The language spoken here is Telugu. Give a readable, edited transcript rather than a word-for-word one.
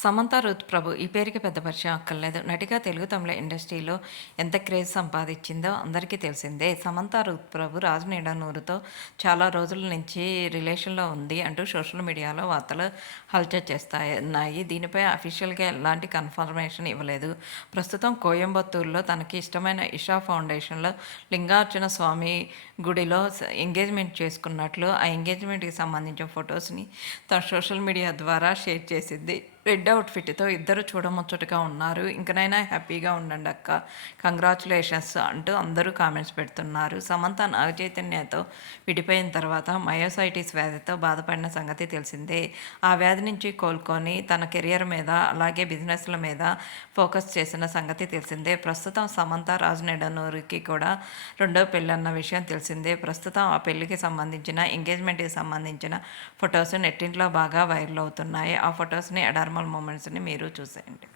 సమంత రుత్ ప్రభు ఈ పేరుకి పెద్ద పరిచయం అక్కర్లేదు. నటిగా తెలుగు, తమిళ ఇండస్ట్రీలో ఎంత క్రేజ్ సంపాదించిందో అందరికీ తెలిసిందే. సమంత రుత్ ప్రభు రాజు నిడనూరుతో చాలా రోజుల నుంచి రిలేషన్‌లో ఉంది అంటూ సోషల్ మీడియాలో వార్తలు హల్చల్ చేస్తున్నాయి. దీనిపై అఫీషియల్‌గా ఎలాంటి కన్ఫర్మేషన్ ఇవ్వలేదు. ప్రస్తుతం కోయంబత్తూరులో తనకి ఇష్టమైన ఇషా ఫౌండేషన్‌లో లింగార్జున స్వామి గుడిలో ఎంగేజ్‌మెంట్ చేసుకున్నట్లు, ఆ ఎంగేజ్‌మెంట్‌కి సంబంధించిన ఫొటోస్‌ని తన సోషల్ మీడియా ద్వారా షేర్ చేసింది. రెడ్ అవుట్‌ఫిట్‌తో ఇద్దరు చూడముచ్చటగా ఉన్నారు. ఇంకనైనా హ్యాపీగా ఉండండక్క, కంగ్రాచ్యులేషన్స్ అంటూ అందరూ కామెంట్స్ పెడుతున్నారు. సమంత నాగచైతన్యతో విడిపోయిన తర్వాత మయోసైటిస్ వ్యాధితో బాధపడిన సంగతి తెలిసిందే. ఆ వ్యాధి నుంచి కోలుకొని తన కెరియర్ మీద, అలాగే బిజినెస్‌ల మీద ఫోకస్ చేసిన సంగతి తెలిసిందే. ప్రస్తుతం సమంత రాజు నిడనూరుకి కూడా రెండో పెళ్ళన్న విషయం తెలిసిందే. ప్రస్తుతం ఆ పెళ్లికి సంబంధించిన, ఎంగేజ్‌మెంట్‌కి సంబంధించిన ఫొటోస్ నెట్టింట్లో బాగా వైరల్ అవుతున్నాయి. ఆ ఫొటోస్‌ని, అడార్మల్ మూమెంట్స్‌ని మీరు చూసేయండి.